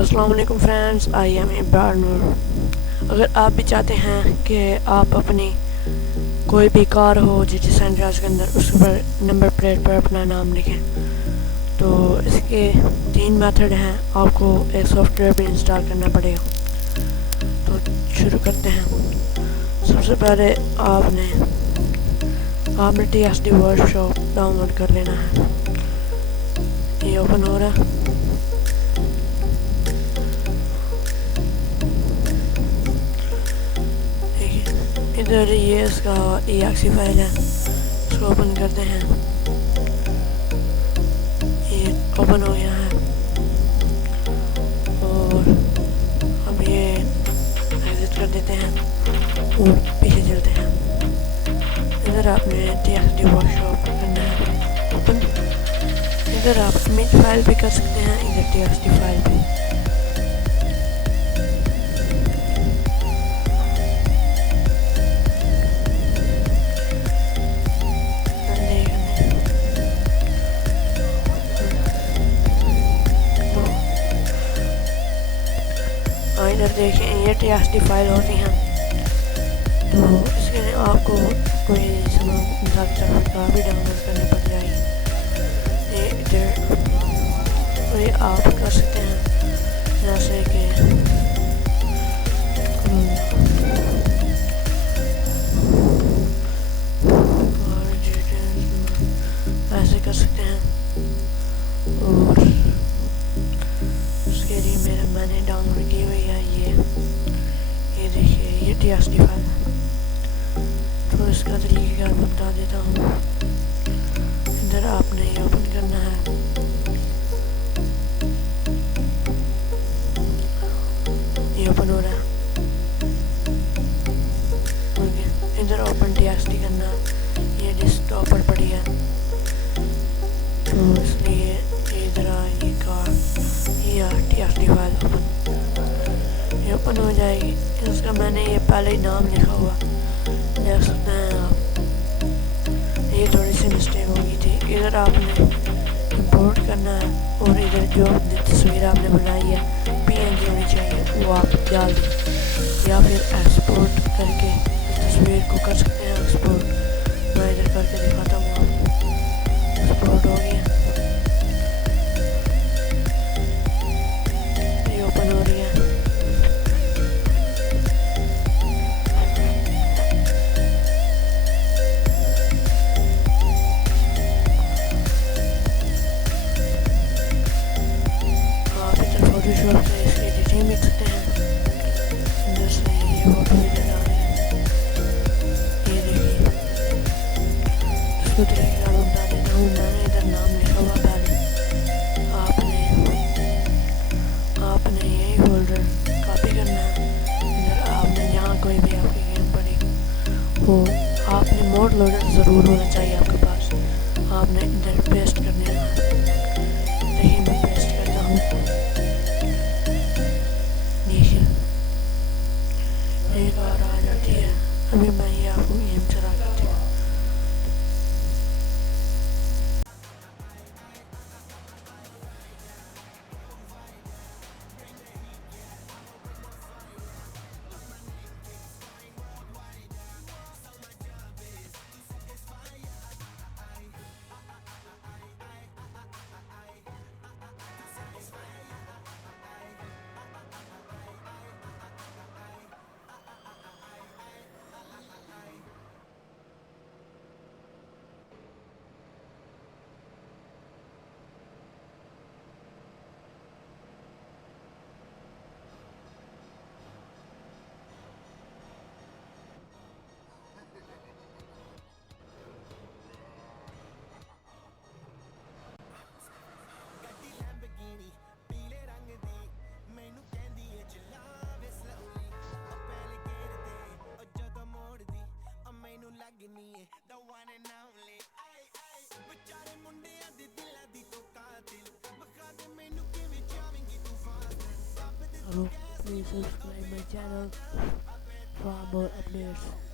अस्सलाम वालेकुम friends, I am ABRAR नूर। अगर आप भी चाहते हैं कि आप अपनी कोई भी कार हो GTA San Andreas के अंदर उस पर नंबर प्लेट पर अपना नाम लिखें, तो इसके 3 मेथड हैं। आपको एक सॉफ्टवेयर भी इंस्टॉल करना पड़ेगा। तो शुरू करते हैं। सबसे पहले आपने TSD वर्कशॉप डाउनलोड कर लेना है। ये ओपन हो रहा है। इधर ये इसका exe फाइल है, इसको ओपन करते हैं। ये ओपन हो गया है और अब ये एग्जिट कर देते हैं और पीछे चलते हैं। इधर आपने TSD वर्कशॉप करना है ओपन। इधर आप इमेज फाइल भी कर सकते हैं, इधर TSD फाइल भी। इधर देखें, ये TSD फाइल होती हैं, तो इसके लिए आपको कोई का भी डाउनलोड करनी पड़ जाएगी। ये इधर कोई आप कर सकते हैं, जैसे कि ऐसे कर सकते हैं। और उसके लिए मैंने डाउनलोड की हुई है ये देखिए, ये TSD फाइल है। तो इसका तरीका मैं बता देता हूँ। इधर आपने ये ओपन करना है। ये ओपन हो रहा है। इधर ओपन TSD करना, ये डेस्कटॉप पर पड़ी है, तो इसलिए इधर ये कार TSD फाइल ओपन, ये ओपन हो जाएगी। इसका मैंने ये पहले ही नाम लिखा हुआ देख सकते हैं आप। ये थोड़ी सी मिस्टेक हो गई थी। इधर आपने इंपोर्ट करना है और इधर जो तस्वीर आपने बनाई है PNG होनी चाहिए, वो आप डाल दें, या फिर एक्सपोर्ट करके तस्वीर को कर सकते हैं एक्सपोर्ट। मैं इधर करके दिखाता हूँ आपको। एक्सपोर्ट हो गया, ये ओपन हो रही है। फोटोशॉप से इसकी एडिटिंग भी करते हैं। इधर से ये फोटो इधर आ रही है, ये देखिए। इसको तरीका मैं बता देता हूँ। मैंने इधर नाम लिखा हुआ पहले। आपने यही फोल्डर कॉपी करना है। इधर आपने जहाँ कोई भी आपकी गेम पड़ी वो आपने मोड लोडर ज़रूर होना चाहिए आपके पास। आपने इधर पेस्ट करने है। देखिए मैं पेस्ट करता हूँ। एक बार आ जाती है। अभी मैं ये आपको गेम चला करती हूँ। Please subscribe my channel for more updates.